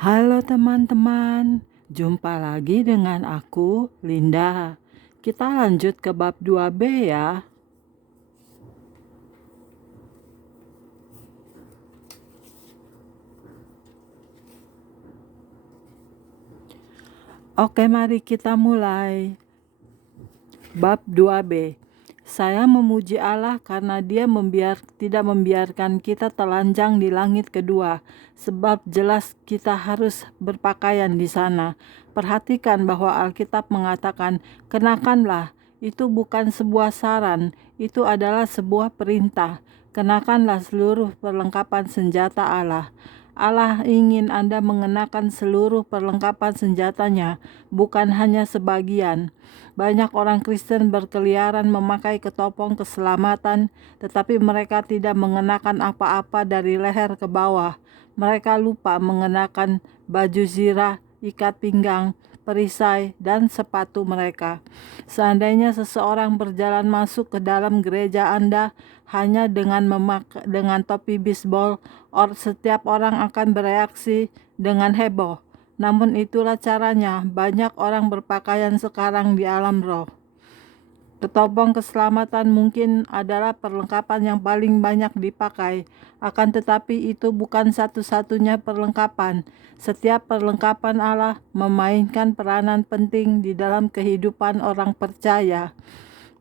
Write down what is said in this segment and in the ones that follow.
Halo teman-teman, jumpa lagi dengan aku, Linda. Kita lanjut ke bab 2B ya. Oke, mari kita mulai. Bab 2B. Saya memuji Allah karena Dia tidak membiarkan kita telanjang di langit kedua, sebab jelas kita harus berpakaian di sana. Perhatikan bahwa Alkitab mengatakan, kenakanlah. Itu bukan sebuah saran, itu adalah sebuah perintah. Kenakanlah seluruh perlengkapan senjata Allah. Allah ingin Anda mengenakan seluruh perlengkapan senjatanya, bukan hanya sebagian. Banyak orang Kristen berkeliaran memakai ketopong keselamatan, tetapi mereka tidak mengenakan apa-apa dari leher ke bawah. Mereka lupa mengenakan baju zirah, ikat pinggang, perisai, dan sepatu mereka. Seandainya seseorang berjalan masuk ke dalam gereja Anda hanya dengan topi bisbol, setiap orang akan bereaksi dengan heboh. Namun itulah caranya banyak orang berpakaian sekarang di alam roh. Ketopong keselamatan mungkin adalah perlengkapan yang paling banyak dipakai, akan tetapi itu bukan satu-satunya perlengkapan. Setiap perlengkapan Allah memainkan peranan penting di dalam kehidupan orang percaya.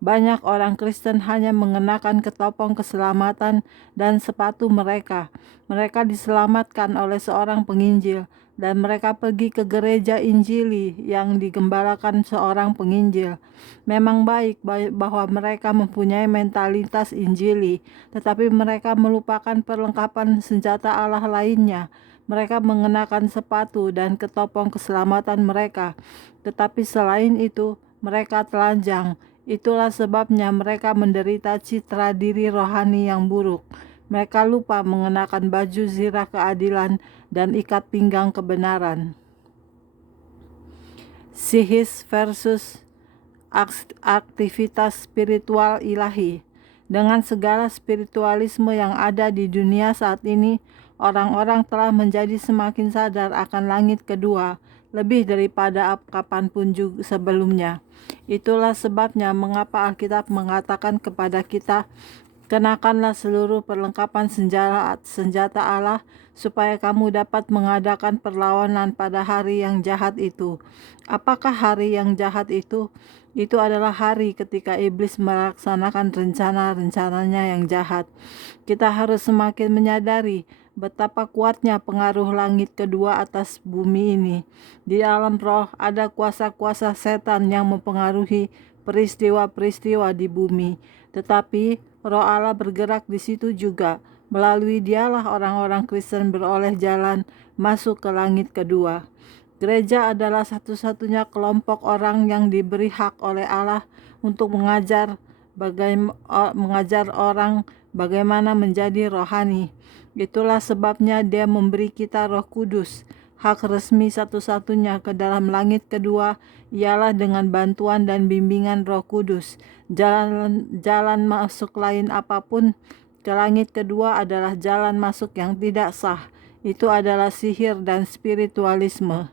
Banyak orang Kristen hanya mengenakan ketopong keselamatan dan sepatu mereka. Mereka diselamatkan oleh seorang penginjil, dan mereka pergi ke gereja Injili yang digembalakan seorang penginjil. Memang baik bahwa mereka mempunyai mentalitas Injili, tetapi mereka melupakan perlengkapan senjata Allah lainnya. Mereka mengenakan sepatu dan ketopong keselamatan mereka, tetapi selain itu, mereka telanjang. Itulah sebabnya mereka menderita citra diri rohani yang buruk. Mereka lupa mengenakan baju zirah keadilan dan ikat pinggang kebenaran. Sihis versus aktivitas spiritual ilahi. Dengan segala spiritualisme yang ada di dunia saat ini, orang-orang telah menjadi semakin sadar akan langit kedua, lebih daripada kapanpun juga sebelumnya. Itulah sebabnya mengapa Alkitab mengatakan kepada kita, kenakanlah seluruh perlengkapan senjata Allah, supaya kamu dapat mengadakan perlawanan pada hari yang jahat itu. Apakah hari yang jahat itu? Itu adalah hari ketika iblis melaksanakan rencana-rencananya yang jahat. Kita harus semakin menyadari betapa kuatnya pengaruh langit kedua atas bumi ini. Di alam roh ada kuasa-kuasa setan yang mempengaruhi peristiwa-peristiwa di bumi. Tetapi Roh Allah bergerak di situ juga. Melalui dialah orang-orang Kristen beroleh jalan masuk ke langit kedua. Gereja adalah satu-satunya kelompok orang yang diberi hak oleh Allah untuk mengajar orang bagaimana menjadi rohani. Itulah sebabnya Dia memberi kita Roh Kudus. Hak resmi satu-satunya ke dalam langit kedua ialah dengan bantuan dan bimbingan Roh Kudus. Jalan masuk lain apapun ke langit kedua adalah jalan masuk yang tidak sah. Itu adalah sihir dan spiritualisme.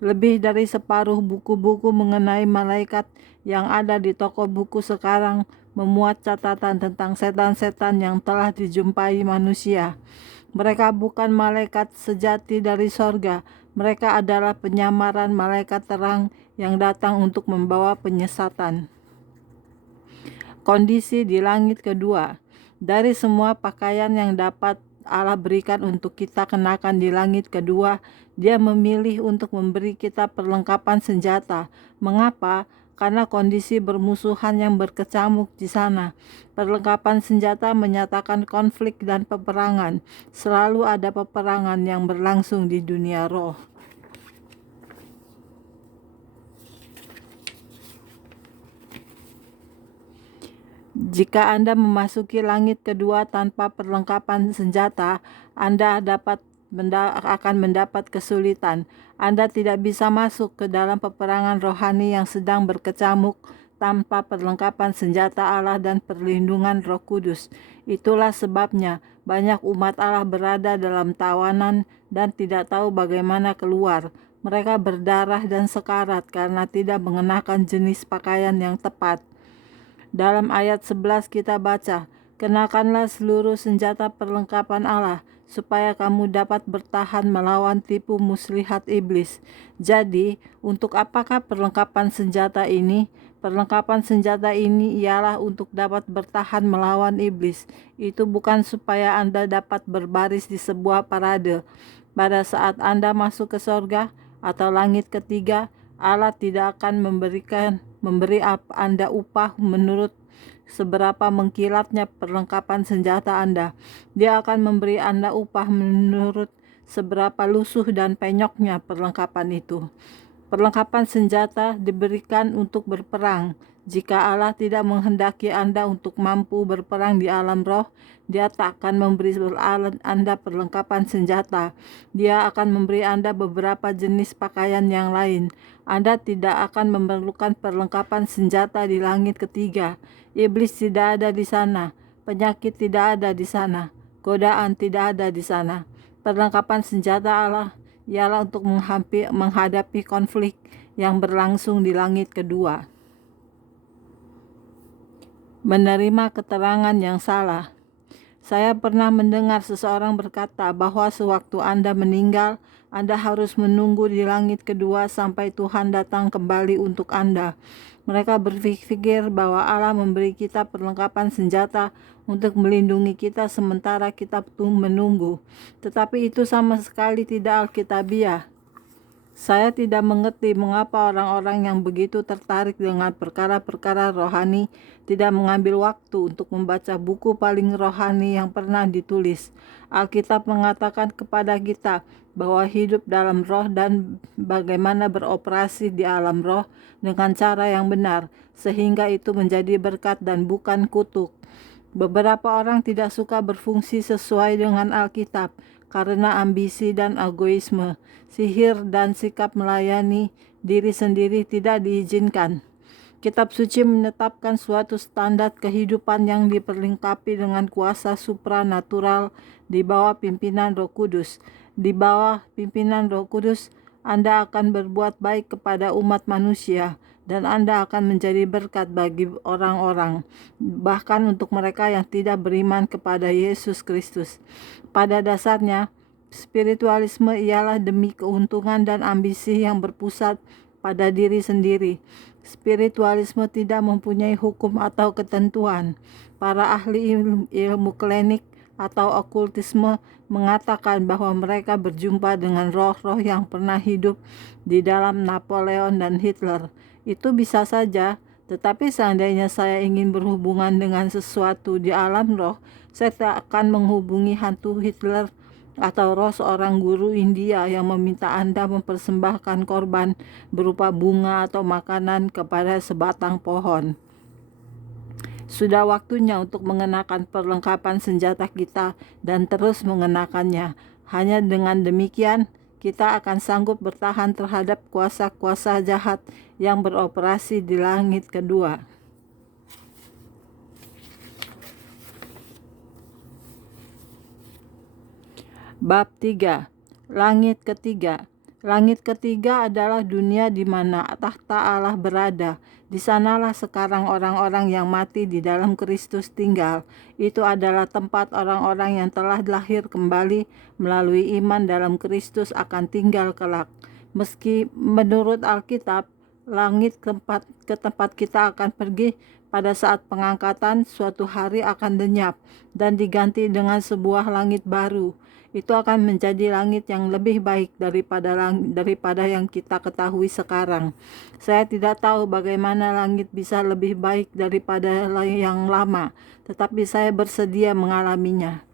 Lebih dari separuh buku-buku mengenai malaikat yang ada di toko buku sekarang memuat catatan tentang setan-setan yang telah dijumpai manusia. Mereka bukan malaikat sejati dari sorga. Mereka adalah penyamaran malaikat terang yang datang untuk membawa penyesatan. Kondisi di langit kedua. Dari semua pakaian yang dapat Allah berikan untuk kita kenakan di langit kedua, Dia memilih untuk memberi kita perlengkapan senjata. Mengapa? Karena kondisi bermusuhan yang berkecamuk di sana. Perlengkapan senjata menyatakan konflik dan peperangan. Selalu ada peperangan yang berlangsung di dunia roh. Jika Anda memasuki langit kedua tanpa perlengkapan senjata, Anda akan mendapat kesulitan. Anda tidak bisa masuk ke dalam peperangan rohani yang sedang berkecamuk tanpa perlengkapan senjata Allah dan perlindungan Roh Kudus. Itulah sebabnya banyak umat Allah berada dalam tawanan dan tidak tahu bagaimana keluar. Mereka berdarah dan sekarat karena tidak mengenakan jenis pakaian yang tepat. Dalam ayat 11 kita baca, "Kenakanlah seluruh senjata perlengkapan Allah, supaya kamu dapat bertahan melawan tipu muslihat iblis." Jadi, untuk apakah perlengkapan senjata ini? Perlengkapan senjata ini ialah untuk dapat bertahan melawan iblis. Itu bukan supaya Anda dapat berbaris di sebuah parade. Pada saat Anda masuk ke sorga atau langit ketiga, Allah tidak akan memberi Anda upah menurut seberapa mengkilatnya perlengkapan senjata Anda. Dia akan memberi Anda upah menurut seberapa lusuh dan penyoknya perlengkapan itu. Perlengkapan senjata diberikan untuk berperang. Jika Allah tidak menghendaki Anda untuk mampu berperang di alam roh, Dia tak akan memberi Anda perlengkapan senjata. Dia akan memberi Anda beberapa jenis pakaian yang lain. Anda tidak akan memerlukan perlengkapan senjata di langit ketiga. Iblis tidak ada di sana. Penyakit tidak ada di sana. Godaan tidak ada di sana. Perlengkapan senjata Allah ialah untuk menghadapi konflik yang berlangsung di langit kedua. Menerima keterangan yang salah. Saya pernah mendengar seseorang berkata bahwa sewaktu Anda meninggal, Anda harus menunggu di langit kedua sampai Tuhan datang kembali untuk Anda. Mereka berpikir bahwa Allah memberi kita perlengkapan senjata untuk melindungi kita sementara kita menunggu. Tetapi itu sama sekali tidak alkitabiah. Saya tidak mengerti mengapa orang-orang yang begitu tertarik dengan perkara-perkara rohani tidak mengambil waktu untuk membaca buku paling rohani yang pernah ditulis. Alkitab mengatakan kepada kita bahwa hidup dalam roh dan bagaimana beroperasi di alam roh dengan cara yang benar, sehingga itu menjadi berkat dan bukan kutuk. Beberapa orang tidak suka berfungsi sesuai dengan Alkitab karena ambisi dan egoisme. Sihir dan sikap melayani diri sendiri tidak diizinkan. Kitab suci menetapkan suatu standar kehidupan yang diperlengkapi dengan kuasa supranatural di bawah pimpinan Roh Kudus. Di bawah pimpinan Roh Kudus, Anda akan berbuat baik kepada umat manusia dan Anda akan menjadi berkat bagi orang-orang, bahkan untuk mereka yang tidak beriman kepada Yesus Kristus. Pada dasarnya, spiritualisme ialah demi keuntungan dan ambisi yang berpusat pada diri sendiri. Spiritualisme tidak mempunyai hukum atau ketentuan. Para ahli ilmu klinik atau okultisme mengatakan bahwa mereka berjumpa dengan roh-roh yang pernah hidup di dalam Napoleon dan Hitler. Itu bisa saja, tetapi seandainya saya ingin berhubungan dengan sesuatu di alam roh, saya tak akan menghubungi hantu Hitler atau roh seorang guru India yang meminta Anda mempersembahkan korban berupa bunga atau makanan kepada sebatang pohon. Sudah waktunya untuk mengenakan perlengkapan senjata kita dan terus mengenakannya. Hanya dengan demikian, kita akan sanggup bertahan terhadap kuasa-kuasa jahat yang beroperasi di langit kedua. Bab 3. Langit ketiga. Langit ketiga adalah dunia di mana tahta Allah berada. Di sanalah sekarang orang-orang yang mati di dalam Kristus tinggal. Itu adalah tempat orang-orang yang telah lahir kembali melalui iman dalam Kristus akan tinggal kelak. Meski menurut Alkitab, langit ke tempat kita akan pergi pada saat pengangkatan suatu hari akan lenyap dan diganti dengan sebuah langit baru. Itu akan menjadi langit yang lebih baik daripada yang kita ketahui sekarang. Saya tidak tahu bagaimana langit bisa lebih baik daripada yang lama, tetapi saya bersedia mengalaminya.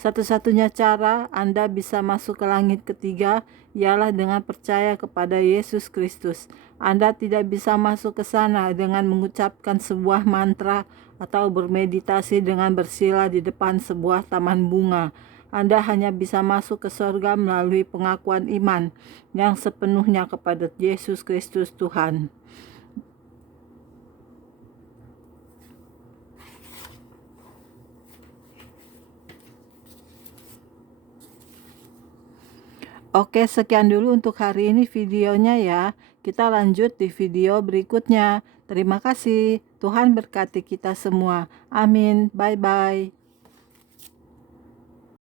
Satu-satunya cara Anda bisa masuk ke langit ketiga ialah dengan percaya kepada Yesus Kristus. Anda tidak bisa masuk ke sana dengan mengucapkan sebuah mantra atau bermeditasi dengan bersila di depan sebuah taman bunga. Anda hanya bisa masuk ke surga melalui pengakuan iman yang sepenuhnya kepada Yesus Kristus Tuhan. Oke, sekian dulu untuk hari ini videonya ya. Kita lanjut di video berikutnya. Terima kasih. Tuhan berkati kita semua. Amin. Bye-bye.